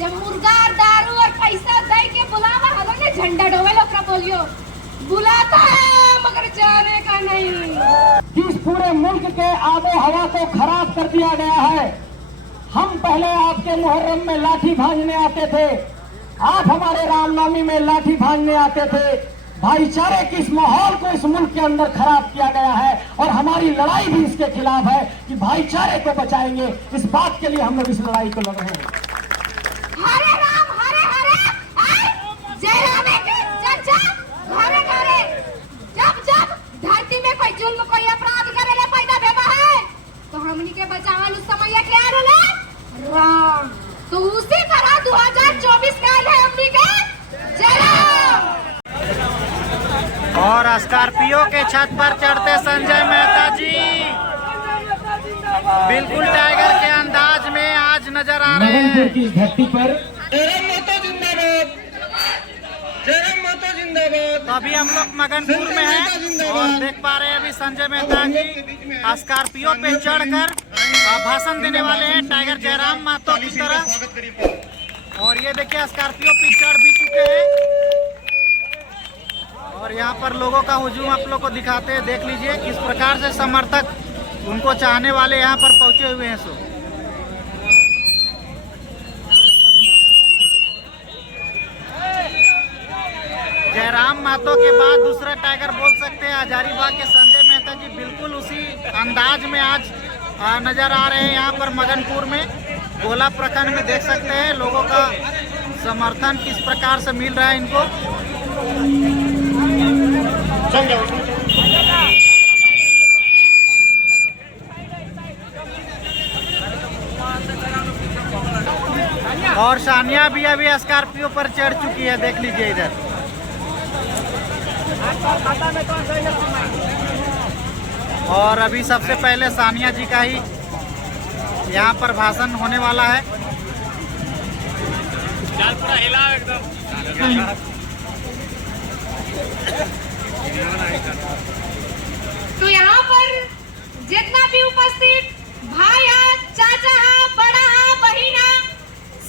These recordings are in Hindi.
जब मुर्गा और दारू और पैसा दे के बुलावा हलो ने झंडा डोवे लोकरा बोलियो बुलाता है मगर जाने का नहीं। इस पूरे मुल्क के आबो हवा को खराब कर दिया गया है। हम पहले आपके मुहर्रम में लाठी भांजने आते थे, आप हमारे रामनवमी में लाठी भांजने आते थे। भाईचारे के इस माहौल को इस मुल्क के अंदर खराब किया गया है और हमारी लड़ाई भी इसके खिलाफ है कि भाईचारे को बचाएंगे। इस बात के लिए हम लोग इस लड़ाई को लड़ रहे हैं। हरे राम हरे हरे जय राम के चर्चा घरे घरे जब जब धरती में कोई जुल्म कोई अपराध करेले पैदा भेबा है तो हमनी के बचावल उस समय के आ रहले राम। तो उसी तरह 2024 का है हमनी के जय राम। और स्कॉर्पियो के छत पर चढ़ते संजय मेहता जी बिल्कुल टाइगर के अंदाज में आज नजर आ रहे हैं। की धरती पर तो अभी हम लोग मगनपुर में हैं और देख पा रहे हैं अभी संजय मेहता जी स्कॉर्पियो पे चढ़कर भाषण देने वाले हैं टाइगर जयराम महतो की तरह। और ये देखिए स्कॉर्पियो पे चढ़ भी चुके हैं और यहाँ पर लोगों का हुजूम आप लोग को दिखाते हैं। देख लीजिए किस प्रकार से समर्थक उनको चाहने वाले यहाँ पर पहुंचे हुए हैं। सो जयराम महतो के बाद दूसरा टाइगर बोल सकते हैं हजारीबाग के संजय मेहता जी बिल्कुल उसी अंदाज में आज नजर आ रहे हैं। यहाँ पर मगनपुर में गोला प्रखंड में देख सकते हैं लोगों का समर्थन किस प्रकार से मिल रहा है इनको। और सानिया भी अभी स्कॉर्पियो पर चढ़ चुकी है, देख लीजिए इधर। और अभी सबसे पहले सानिया जी का ही यहाँ पर भाषण होने वाला है। पूरा हिला एकदम। तो यहाँ पर जितना भी उपस्थित भाई चाचा बड़ा बहिना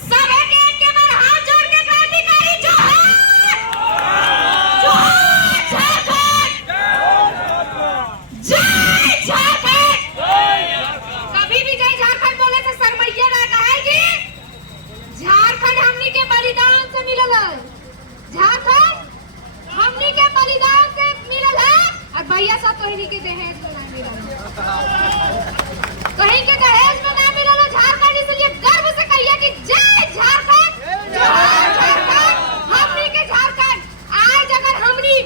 सब एक के बार हाथ जोड़ के क्रांतिकारी जोहार जोहार झारखंड जय झारखंड। कभी भी जय झारखंड बोले तो शर्मैया ना कहेगी। झारखंड हमनी के बलिदान से मिलल है, झारखंड हमनी के बलिदान से मिलल है और भैया सब तोहरी के दहेज में ना मिलल है, कहीं के दहेज में ना मिलल है झारखंड। इसलिए गर्व से कहिए कि जय झारखंड जोहार झारखंड। हमनी के झारखंड आज अगर हमनी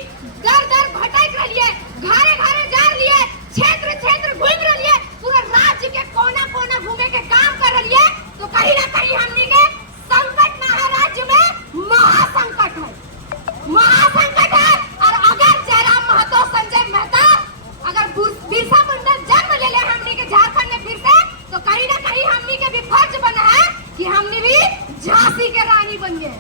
दर दर भटक रहिए, घरे घरे जा रहिए, क्षेत्र क्षेत्र घूम रहिए, पूरा राज्य के कोना कोना घूमे के काम कर रहिए तो कहीं ना कहीं हमनी के संकट महाराज्य में महासंकट है, महासंकट है। और अगर जयराम महतो संजय मेहता अगर बिरसा मुंडा जन्म ले ले हमनी के झारखंड में फिर से तो कहीं ना कहीं हमनी के भी फर्ज बना है कि हमने भी झांसी के रानी बन गए।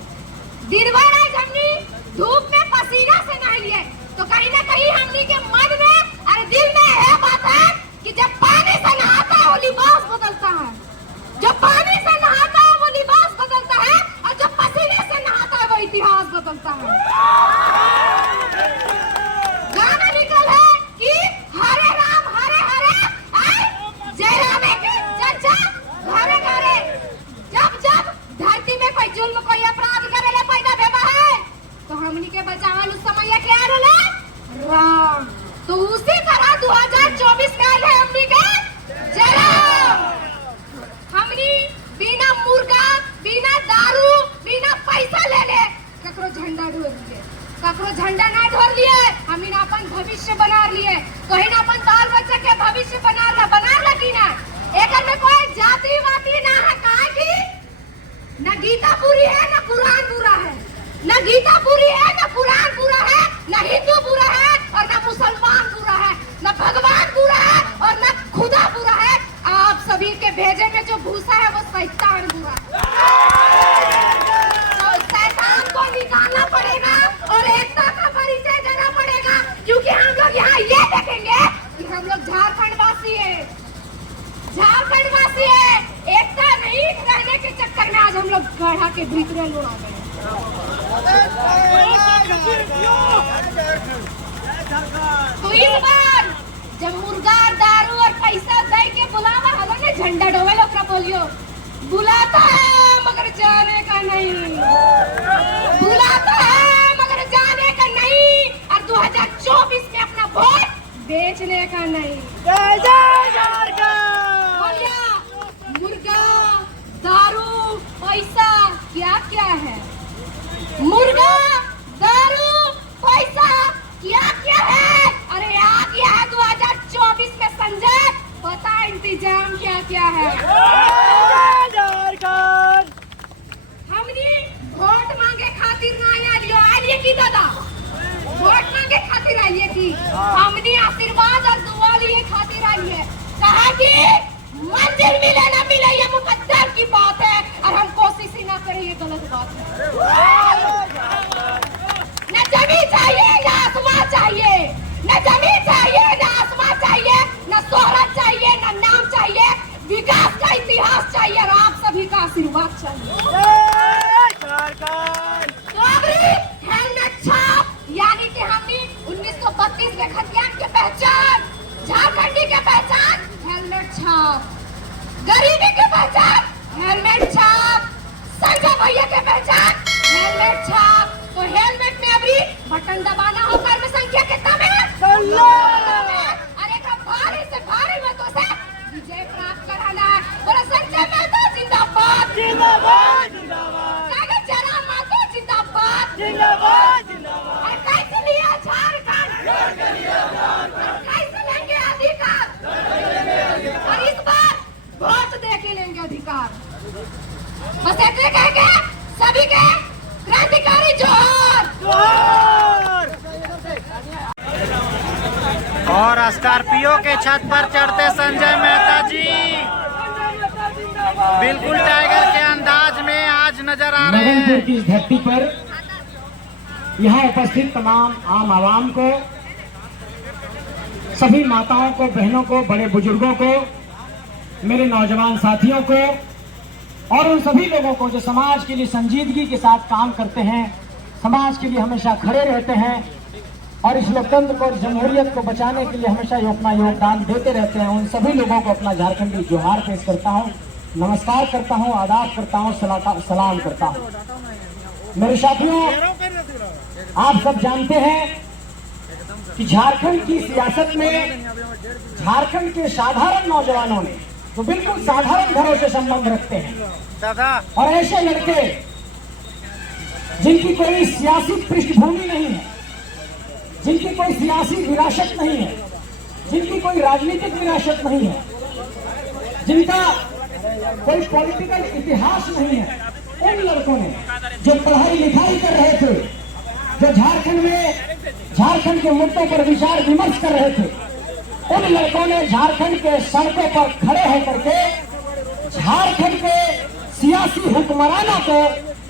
दिन भर आज हमनी धूप में पसीना से नहाइए तो कहीं ना कहीं हमनी के मन में और दिल में यह बात है कि जब पानी से नहाता है वो लिबास बदलता है, जब पानी से नहाता है वो लिबास बदलता है और जब पसीने से नहाता है वो इतिहास बदलता है। गाना निकल है कि हरे राम हरे हरे जय राम के चर्चा घरे घरे जब जब धरती में कोई जुल्म कोई अपराध करेले पैदा भेबा है तो हमनी के बचावल उस समय के आ रहले राम। तो उसी तरह 2024 का है हमनी के जय राम। हमनी बिना मुर्गा बिना दारू बिना पैसा ले ले ककरो झंडा ढोर लिए, ककरो झंडा ना ढोर लिए, हमनी ना अपन भविष्य बना लिए, कहीं ना अपन बाल बच्चा के भविष्य बना लगी ना। एकर में कोई जाति वाती ना है, काहे की ना गीता पूरी है ना कुरान पूरा है, ना गीता पूरी है ना कुरान पूरा है, ना हिंदू पूरा है और ना मुसलमान पूरा है, ना भगवान पूरा है और ना खुदा पूरा है। आप सभी के भेजे में जो भूसा है वो शैतान पूरा है। तो शैतान को निकालना पड़ेगा और एकता का परिचय देना पड़ेगा, क्योंकि हम लोग यहाँ ये देखेंगे कि हम लोग झारखंड वासी है, झारखंड वासी है। एकता नहीं रहने के चक्कर में आज हम लोग गढ़ा के भीतर लोड़ा गए। तो इस बार जब मुर्गा दारू और पैसा दे के बुलावा हलो ने झंडा डोवे लोग बोलियो बुलाता है मगर जाने का नहीं, बुलाता है मगर जाने का नहीं, और 2024 में अपना वोट बेचने का नहीं। बोलिया मुर्गा दारू पैसा क्या क्या है? मुर्गा दारू पैसा क्या क्या है? अरे आ गया है 2024 में संजय, पता इंतजाम क्या क्या है। हमने वोट मांगे खातिर ना आलिए की दादा, वोट मांगे खातिर आइए की, हमने आशीर्वाद और दुआ लिए खातिर आई है। कहा कि मंजिल मिले ना मिले ये मुकद्दर की बात है, और हम कोशिश ही ना करें ये गलत बात है। न जमीन चाहिए न आसमां चाहिए, न जमीन चाहिए न आसमां चाहिए, न शोहरत चाहिए न नाम चाहिए, विकास का इतिहास चाहिए और आप सभी का आशीर्वाद चाहिए। हेलमेट छाप यानी कि हमने 1932 में खतियान के पहचान, झारखंडी के पहचान हेलमेट छाप, गरीबी के पहचान हेलमेट छाप, संजय भैया के पहचान हेलमेट छाप। तो हेलमेट में अभी बटन दबाना हो, कर्म संख्या कितना में? 16। अरे का भारी से भारी मतों से विजय प्राप्त कराना है। बोलो संजय मेहता जिंदाबाद, जिंदाबाद, जिंदाबाद। जयराम मातो जिंदाबाद, जिंदाबाद, जिंदाबाद। और कैसे लिया झारखंड, कैसे लेंगे अधिकार, और इस बार वोट दे के लेंगे अधिकार। बस इतने कह के सभी के क्रांतिकारी जोहार। और स्कॉर्पियो के छत पर चढ़ते संजय मेहता जी बिल्कुल टाइगर के अंदाज में आज नजर आ रहे मगनपुर हैं। की इस धरती पर यहाँ उपस्थित तमाम आम आवाम को, सभी माताओं को, बहनों को, बड़े बुजुर्गों को, मेरे नौजवान साथियों को और उन सभी लोगों को जो समाज के लिए संजीदगी के साथ काम करते हैं, समाज के लिए हमेशा खड़े रहते हैं और इस लोकतंत्र को, इस जमहूरियत को बचाने के लिए हमेशा अपना योगदान देते रहते हैं, उन सभी लोगों को अपना झारखंडी जोहार पेश करता हूं, नमस्कार करता हूं, आदाब करता हूं, सलाम करता हूं। मेरे साथियों, आप सब जानते हैं कि झारखंड की सियासत में झारखंड के साधारण नौजवानों ने, तो बिल्कुल साधारण घरों से संबंध रखते हैं, दादा और ऐसे लड़के जिनकी कोई सियासी पृष्ठभूमि नहीं है, जिनकी कोई सियासी विरासत नहीं है, जिनकी कोई राजनीतिक विरासत नहीं है, जिनका कोई पॉलिटिकल इतिहास नहीं है, उन लड़कों ने जो पढ़ाई लिखाई कर रहे थे, जो झारखंड के मुद्दों पर विचार विमर्श कर रहे थे, उन लड़कों ने झारखंड के सड़कों पर खड़े होकर के झारखंड के सियासी हुक्मरानों को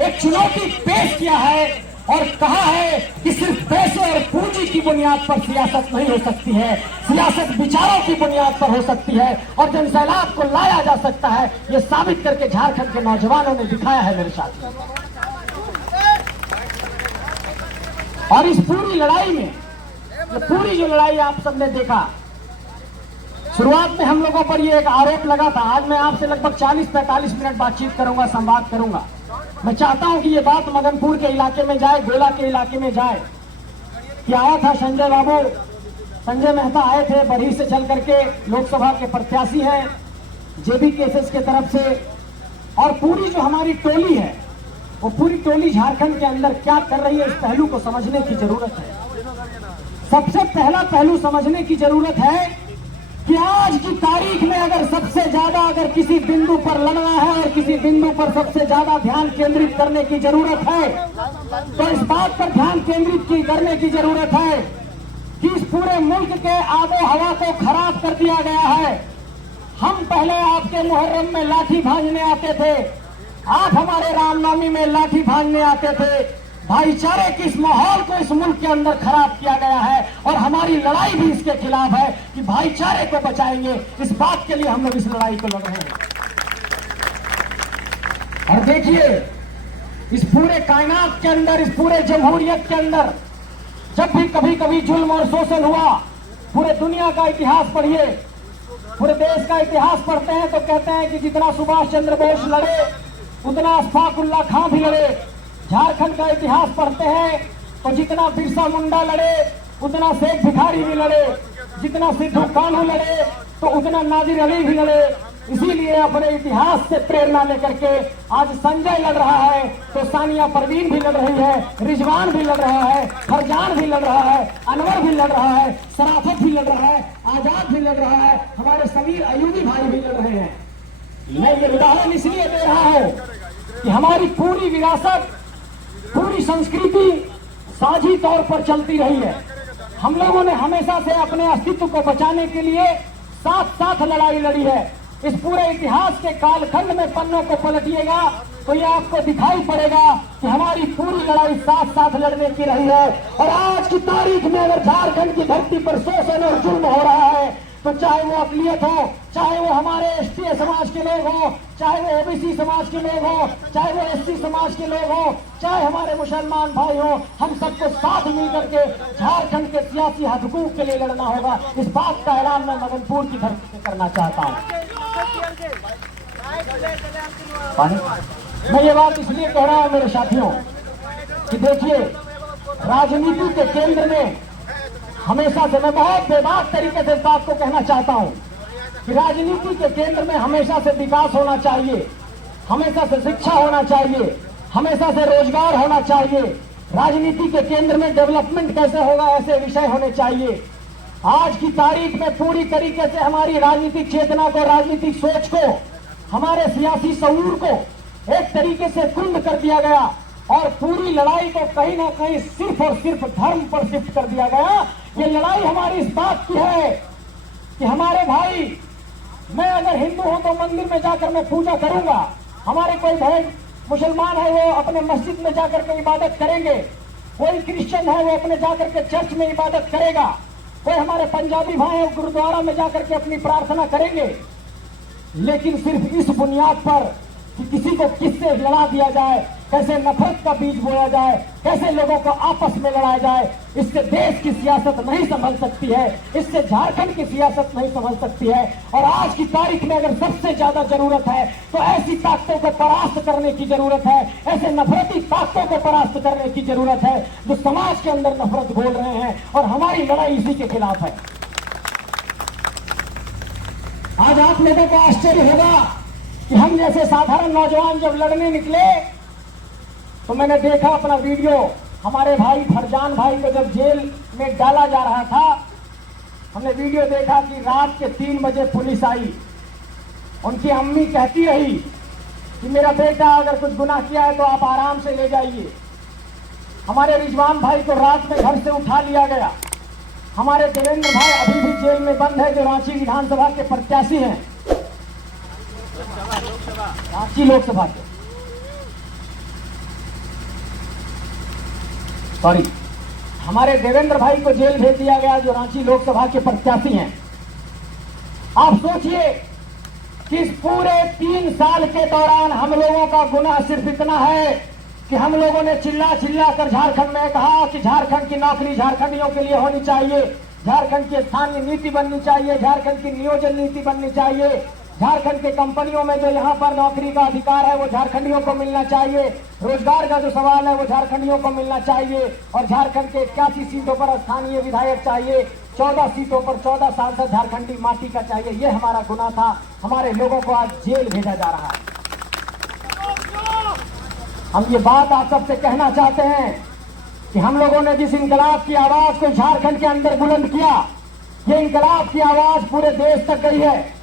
एक चुनौती पेश किया है और कहा है कि सिर्फ पैसे और पूंजी की बुनियाद पर सियासत नहीं हो सकती है, सियासत विचारों की बुनियाद पर हो सकती है और जनसैलाब को लाया जा सकता है। ये साबित करके झारखंड के नौजवानों ने दिखाया है मेरे साथ। और इस पूरी लड़ाई में, पूरी जो लड़ाई आप सबने देखा, शुरुआत में हम लोगों पर ये एक आरोप लगा था। आज मैं आपसे लगभग 40-45 मिनट बातचीत करूंगा, संवाद करूंगा। मैं चाहता हूं कि ये बात मगनपुर के इलाके में जाए, गोला के इलाके में जाए कि आया था संजय बाबू, संजय मेहता आए थे, बरही से चल करके लोकसभा के प्रत्याशी हैं जेबी केसेस के तरफ से, और पूरी जो हमारी टोली है वो पूरी टोली झारखंड के अंदर क्या कर रही है, इस पहलू को समझने की जरूरत है। सबसे पहला पहलू समझने की जरूरत है कि आज की तारीख में अगर सबसे ज्यादा अगर किसी बिंदु पर लड़ना है और किसी बिंदु पर सबसे ज्यादा ध्यान केंद्रित करने की जरूरत है, तो इस बात पर ध्यान केंद्रित करने की जरूरत है कि इस पूरे मुल्क के आबो हवा को खराब कर दिया गया है। हम पहले आपके मुहर्रम में लाठी भांजने आते थे, आप हमारे रामनवमी में लाठी भांजने आते थे। भाईचारे के इस माहौल को इस मुल्क के अंदर खराब किया गया है और हमारी लड़ाई भी इसके खिलाफ है कि भाईचारे को बचाएंगे। इस बात के लिए हम लोग इस लड़ाई को लड़ रहे हैं। और देखिए, इस पूरे कायनात के अंदर, इस पूरे जमहूरियत के अंदर जब भी कभी कभी जुल्म और शोषण हुआ, पूरे दुनिया का इतिहास पढ़िए, पूरे देश का इतिहास पढ़ते हैं तो कहते हैं कि जितना सुभाष चंद्र बोस लड़े उतना अशफाक उल्लाह खां भी लड़े। झारखंड का इतिहास पढ़ते हैं तो जितना बिरसा मुंडा लड़े उतना शेख भिखारी भी लड़े, जितना सिद्धू कान्हू लड़े तो उतना नादिर अली भी लड़े। इसीलिए अपने इतिहास से प्रेरणा लेकर के आज संजय लड़ रहा है तो सानिया परवीन भी लड़ रही है, रिजवान भी लड़ रहा है, फरजान भी लड़ रहा है, अनवर भी लड़ रहा है, सराफत भी लड़ रहा है, आजाद भी लड़ रहा है, हमारे समीर अयूबी भाई भी लड़ रहे हैं। मैं ये उदाहरण इसलिए दे रहा हूं कि हमारी पूरी विरासत, पूरी संस्कृति साझी तौर पर चलती रही है। हम लोगों ने हमेशा से अपने अस्तित्व को बचाने के लिए साथ साथ लड़ाई लड़ी है। इस पूरे इतिहास के कालखंड में पन्नों को पलटिएगा तो ये आपको दिखाई पड़ेगा कि हमारी पूरी लड़ाई साथ साथ लड़ने की रही है। और आज की तारीख में अगर झारखंड की धरती पर शोषण और जुल्म हो रहा है तो चाहे वो अकलियत हो, चाहे वो हमारे एसटी समाज के लोग हो, चाहे वो ओबीसी समाज के लोग हो, चाहे वो एससी समाज के लोग हो, चाहे हमारे मुसलमान भाई हो, हम सबको साथ मिलकर के झारखंड के सियासी हकूक के लिए लड़ना होगा। इस बात का ऐलान मैं मदनपुर की धरती से करना चाहता हूँ। मैं ये बात इसलिए कह रहा हूँ मेरे साथियों कि देखिए, राजनीति के केंद्र में हमेशा से, मैं बहुत बेबाक तरीके से इस बात को कहना चाहता हूं कि राजनीति के केंद्र में हमेशा से विकास होना चाहिए, हमेशा से शिक्षा होना चाहिए, हमेशा से रोजगार होना चाहिए। राजनीति के केंद्र में डेवलपमेंट कैसे होगा ऐसे विषय होने चाहिए। आज की तारीख में पूरी तरीके से हमारी राजनीतिक चेतना को, राजनीतिक सोच को, हमारे सियासी शऊर को एक तरीके से कुंद कर दिया गया और पूरी लड़ाई को कहीं ना कहीं सिर्फ और सिर्फ धर्म पर शिफ्ट कर दिया गया। ये लड़ाई हमारी इस बात की है कि हमारे भाई, मैं अगर हिंदू हूं तो मंदिर में जाकर मैं पूजा करूंगा, हमारे कोई भाई मुसलमान है वो अपने मस्जिद में जाकर के इबादत करेंगे, कोई क्रिश्चियन है वो अपने जाकर के चर्च में इबादत करेगा, कोई हमारे पंजाबी भाई है गुरुद्वारा में जाकर के अपनी प्रार्थना करेंगे। लेकिन सिर्फ इस बुनियाद पर कि किसी को किससे लड़ा दिया जाए, कैसे नफरत का बीज बोया जाए, कैसे लोगों को आपस में लड़ाया जाए, इससे देश की सियासत नहीं संभल सकती है, इससे झारखंड की सियासत नहीं संभल सकती है। और आज की तारीख में अगर सबसे ज्यादा जरूरत है तो ऐसी ताकतों को परास्त करने की जरूरत है, ऐसे नफरती ताकतों को परास्त करने की जरूरत है जो समाज के अंदर नफरत घोल रहे हैं, और हमारी लड़ाई इसी के खिलाफ है। आज आप लोगों को आश्चर्य होगा कि हम जैसे साधारण नौजवान जब लड़ने निकले तो मैंने देखा अपना वीडियो, हमारे भाई फरजान भाई को जब जेल में डाला जा रहा था, हमने वीडियो देखा कि रात के 3 बजे पुलिस आई। उनकी अम्मी कहती रही कि मेरा बेटा अगर कुछ गुनाह किया है तो आप आराम से ले जाइए। हमारे रिजवान भाई को रात में घर से उठा लिया गया। हमारे देवेंद्र भाई अभी भी जेल में बंद है, जो रांची विधानसभा के प्रत्याशी हैं, रांची लोकसभा के, सॉरी, हमारे देवेंद्र भाई को जेल भेज दिया गया जो रांची लोकसभा के प्रत्याशी हैं। आप सोचिए कि इस पूरे 3 साल के दौरान हम लोगों का गुनाह सिर्फ इतना है कि हम लोगों ने चिल्ला चिल्ला कर झारखंड में कहा कि झारखंड की नौकरी झारखंडियों के लिए होनी चाहिए, झारखंड की स्थानीय नीति बननी चाहिए, झारखंड की नियोजन नीति बननी चाहिए, झारखंड के कंपनियों में जो यहाँ पर नौकरी का अधिकार है वो झारखंडियों को मिलना चाहिए, रोजगार का जो सवाल है वो झारखंडियों को मिलना चाहिए, और झारखंड के 81 सीटों पर स्थानीय विधायक चाहिए, 14 सीटों पर 14 सांसद झारखंडी माटी का चाहिए। ये हमारा गुनाह था, हमारे लोगों को आज जेल भेजा जा रहा है। हम ये बात आप सबसे कहना चाहते हैं कि हम लोगों ने जिस इंकलाब की आवाज को झारखंड के अंदर बुलंद किया, ये इंकलाब की आवाज पूरे देश तक गई है।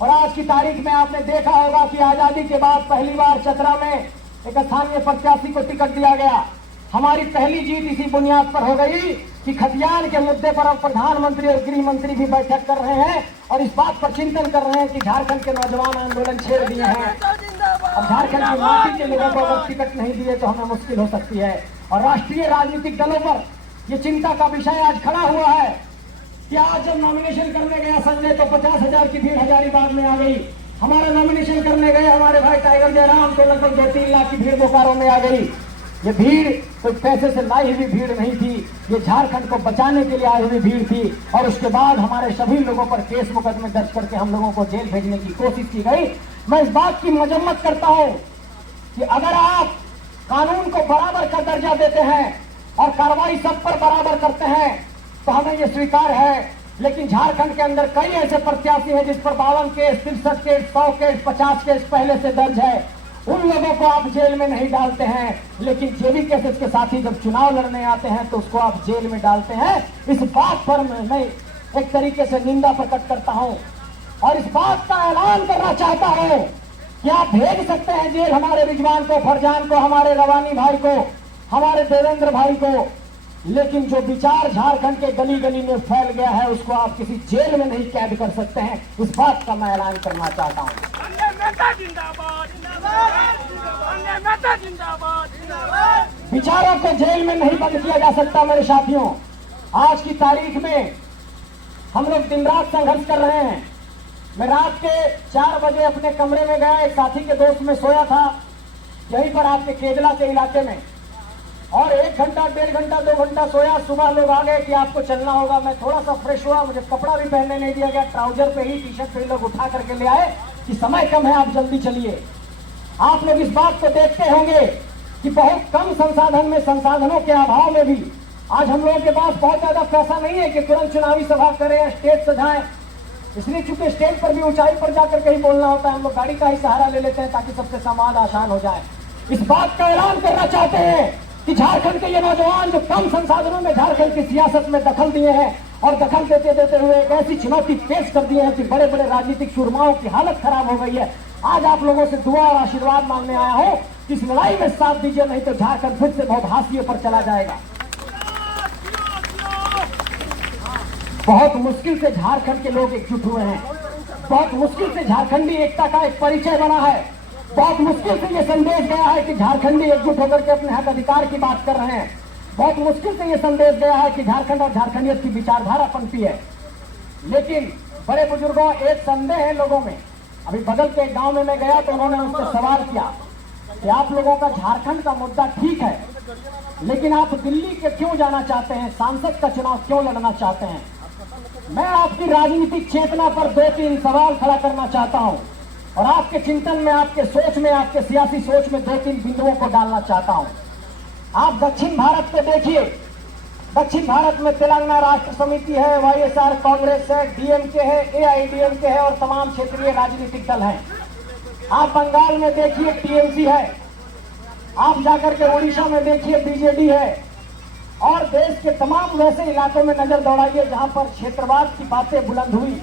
और आज की तारीख में आपने देखा होगा कि आजादी के बाद पहली बार चतरा में एक स्थानीय प्रत्याशी को टिकट दिया गया। हमारी पहली जीत इसी बुनियाद पर हो गई कि खतियान के मुद्दे पर अब प्रधानमंत्री और गृह मंत्री भी बैठक कर रहे हैं और इस बात पर चिंतन कर रहे हैं कि झारखंड के नौजवान आंदोलन छेड़ दिए हैं। अब झारखंड की माटी के लोगों को अगर टिकट नहीं दिए तो हमें मुश्किल हो सकती है। और राष्ट्रीय राजनीतिक दलों पर यह चिंता का विषय आज खड़ा हुआ है कि आज जब नॉमिनेशन करने गया संजय तो 50,000 की भीड़ हजारीबाग में आ गई। हमारा नॉमिनेशन करने गए हमारे भाई टाइगर जयराम, तो लगभग 2-3 लाख की भीड़ बोकारो में आ गई। ये भीड़ कोई पैसे से लाई हुई भीड़ नहीं थी, ये झारखंड को बचाने के लिए आई हुई भीड़ थी। और उसके बाद हमारे सभी लोगों पर केस मुकदमे दर्ज करके हम लोगों को जेल भेजने की कोशिश की गई। मैं इस बात की मजम्मत करता हूं कि अगर आप कानून को बराबर का दर्जा देते हैं और कार्रवाई सब पर बराबर करते हैं तो हमें ये स्वीकार है। लेकिन झारखंड के अंदर कई ऐसे प्रत्याशी हैं जिस पर 52 केस, 63 केस, 100 केस, 50 केस पहले से दर्ज है। उन लोगों को आप जेल में नहीं डालते हैं, लेकिन जेबी केसेस के साथी जब चुनाव लड़ने आते हैं तो उसको आप जेल में डालते हैं। इस बात पर मैं एक तरीके से निंदा प्रकट करता हूं और इस बात का ऐलान करना चाहता हूं कि आप भेज सकते हैं जेल हमारे रिजवान को, फरजान को, हमारे रवानी भाई को, हमारे देवेंद्र भाई को, लेकिन जो विचार झारखंड के गली गली में फैल गया है उसको आप किसी जेल में नहीं कैद कर सकते हैं। इस बात का मैं ऐलान करना चाहता हूं। विचारों को जेल में नहीं बंद किया जा सकता। मेरे साथियों, आज की तारीख में हम लोग दिन रात संघर्ष कर रहे हैं। मैं रात के 4 बजे अपने कमरे में गया, एक साथी के दोस्त में सोया था यहीं पर आपके केजला के इलाके में, और 1 घंटा, 1.5 घंटा, 2 घंटा सोया। सुबह लोग आ गए कि आपको चलना होगा। मैं थोड़ा सा फ्रेश हुआ, मुझे कपड़ा भी पहनने नहीं दिया गया, ट्राउजर पे ही, टी शर्ट पे ही लोग उठा करके ले आए कि समय कम है, आप जल्दी चलिए। आप लोग इस बात को देखते होंगे कि बहुत कम संसाधन में, संसाधनों के अभाव में भी आज हम लोगों के पास बहुत ज्यादा पैसा नहीं है कि तुरंत चुनावी सभा करें, स्टेज सजाएं। इसलिए चूंकि स्टेज पर भी ऊंचाई पर जाकर कहीं बोलना होता है, हम लोग गाड़ी का ही सहारा ले लेते हैं ताकि सबसे संवाद आसान हो जाए। इस बात का ऐलान करना चाहते हैं कि झारखंड के ये नौजवान जो कम संसाधनों में झारखंड की सियासत में दखल दिए हैं और दखल देते देते हुए एक ऐसी चुनौती पेश कर दिए हैं कि बड़े बड़े राजनीतिक सुरमाओं की हालत खराब हो गई है। आज आप लोगों से दुआ और आशीर्वाद मांगने आया हूं कि इस लड़ाई में साथ दीजिए, नहीं तो झारखंड फिर से बहुत हाशिए पर चला जाएगा। बहुत मुश्किल से झारखंड के लोग एकजुट हुए हैं, बहुत मुश्किल से झारखंडी एकता का एक परिचय बना है, बहुत मुश्किल से ये संदेश गया है कि झारखंडी एकजुट होकर के अपने हक अधिकार की बात कर रहे हैं। बहुत मुश्किल से ये संदेश गया है कि झारखंड और झारखंडियत की विचारधारा पनपी है। लेकिन बड़े बुजुर्गों, एक संदेह है लोगों में। अभी बगल के गांव में मैं गया तो उन्होंने मुझसे सवाल किया कि आप लोगों का झारखंड का मुद्दा ठीक है, लेकिन आप दिल्ली के क्यों जाना चाहते हैं, सांसद का चुनाव क्यों लड़ना चाहते हैं? मैं आपकी राजनीतिक चेतना पर 2-3 सवाल खड़ा करना चाहता हूं और आपके चिंतन में, आपके सोच में, आपके सियासी सोच में 2-3 बिंदुओं को डालना चाहता हूं। आप दक्षिण भारत को देखिए। दक्षिण भारत में तेलंगाना राष्ट्र समिति है, वाईएसआर कांग्रेस है, डीएमके है, एआईडीएमके है और तमाम क्षेत्रीय राजनीतिक दल हैं। आप बंगाल में देखिए टीएमसी है, आप जाकर के उड़ीसा में देखिए बीजेडी है, और देश के तमाम वैसे इलाकों में नजर दौड़ाइए जहां पर क्षेत्रवाद की बातें बुलंद हुई।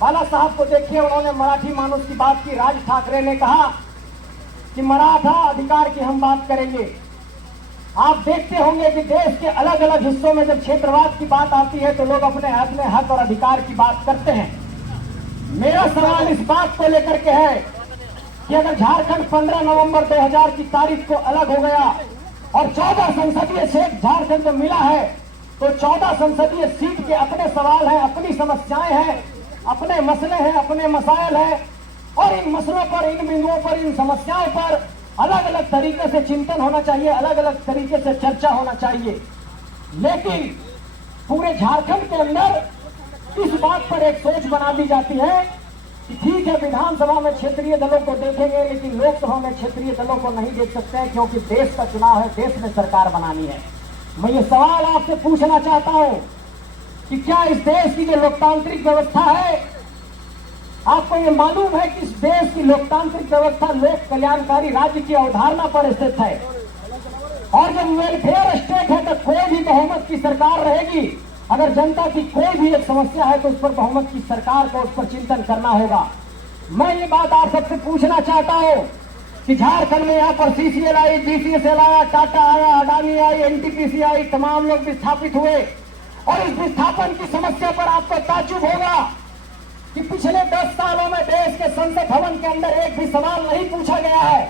बाला साहब को देखिए, उन्होंने मराठी मानुस की बात की। राज ठाकरे ने कहा कि मराठा अधिकार की हम बात करेंगे। आप देखते होंगे कि देश के अलग अलग हिस्सों में जब क्षेत्रवाद की बात आती है तो लोग अपने अपने हक और अधिकार की बात करते हैं। मेरा सवाल इस बात को लेकर के है कि अगर झारखंड 15 नवंबर 2000 की तारीख को अलग हो गया और 14 संसदीय सीट झारखंड को मिला है, तो 14 संसदीय सीट के अपने सवाल हैं, अपनी समस्याएं हैं, अपने मसले हैं, अपने मसाइल हैं, और इन मसलों पर, इन बिंदुओं पर, इन समस्याओं पर अलग अलग तरीके से चिंतन होना चाहिए, अलग अलग तरीके से चर्चा होना चाहिए। लेकिन पूरे झारखंड के अंदर इस बात पर एक सोच बना दी जाती है कि ठीक है, विधानसभा में क्षेत्रीय दलों को देखेंगे लेकिन लोकसभा में क्षेत्रीय दलों को नहीं देख सकते हैं क्योंकि देश का चुनाव है, देश में सरकार बनानी है। मैं ये सवाल आपसे पूछना चाहता हूं कि क्या इस देश की जो लोकतांत्रिक व्यवस्था है, आपको ये मालूम है कि इस देश की लोकतांत्रिक व्यवस्था लोक कल्याणकारी राज्य की अवधारणा पर स्थित है, और जब वेलफेयर स्टेट है तो कोई भी बहुमत की सरकार रहेगी। अगर जनता की कोई भी एक समस्या है तो उस पर बहुमत की सरकार को उस पर चिंतन करना होगा। मैं ये बात आप सबसे पूछना चाहता हूं कि झारखंड में यहाँ पर सीसीएल आई, जीसीएसएल आया, टाटा आया, अडानी आई, एनटीपीसी आई, तमाम लोग विस्थापित हुए, और इस विस्थापन की समस्या पर आपको ताज्जुब होगा कि पिछले 10 सालों में देश के संसद भवन के अंदर एक भी सवाल नहीं पूछा गया है।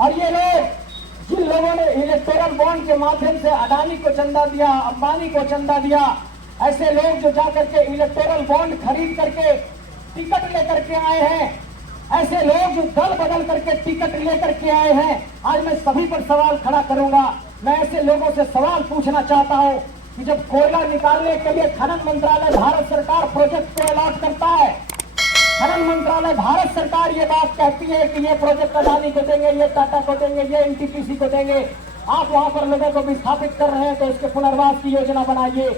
और ये लोग, जिन लोगों ने इलेक्टोरल बॉन्ड के माध्यम से अडानी को चंदा दिया, अंबानी को चंदा दिया, ऐसे लोग जो जाकर के इलेक्टोरल बॉन्ड खरीद करके टिकट लेकर के आए हैं, ऐसे लोग जो दल बदल करके टिकट लेकर के आए हैं, आज मैं सभी पर सवाल खड़ा करूंगा। मैं ऐसे लोगों से सवाल पूछना चाहता हूं कि जब कोयला निकालने के लिए खनन मंत्रालय भारत सरकार प्रोजेक्ट को अलॉट करता है, खनन मंत्रालय भारत सरकार ये बात कहती है कि ये प्रोजेक्ट अदानी को देंगे, ये टाटा को देंगे, ये एनटीपीसी को देंगे, आप वहां पर लोगों को विस्थापित कर रहे हैं तो इसके पुनर्वास की योजना बनाइए।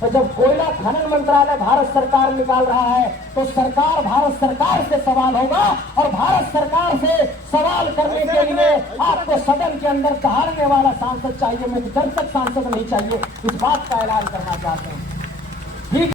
तो जब कोयला खनन मंत्रालय भारत सरकार निकाल रहा है तो सरकार भारत सरकार से सवाल होगा, और भारत सरकार से सवाल करने के लिए आपको सदन के अंदर दहाड़ने वाला सांसद चाहिए, मुझे दर्शक सांसद नहीं चाहिए। इस बात का ऐलान करना चाहते हैं।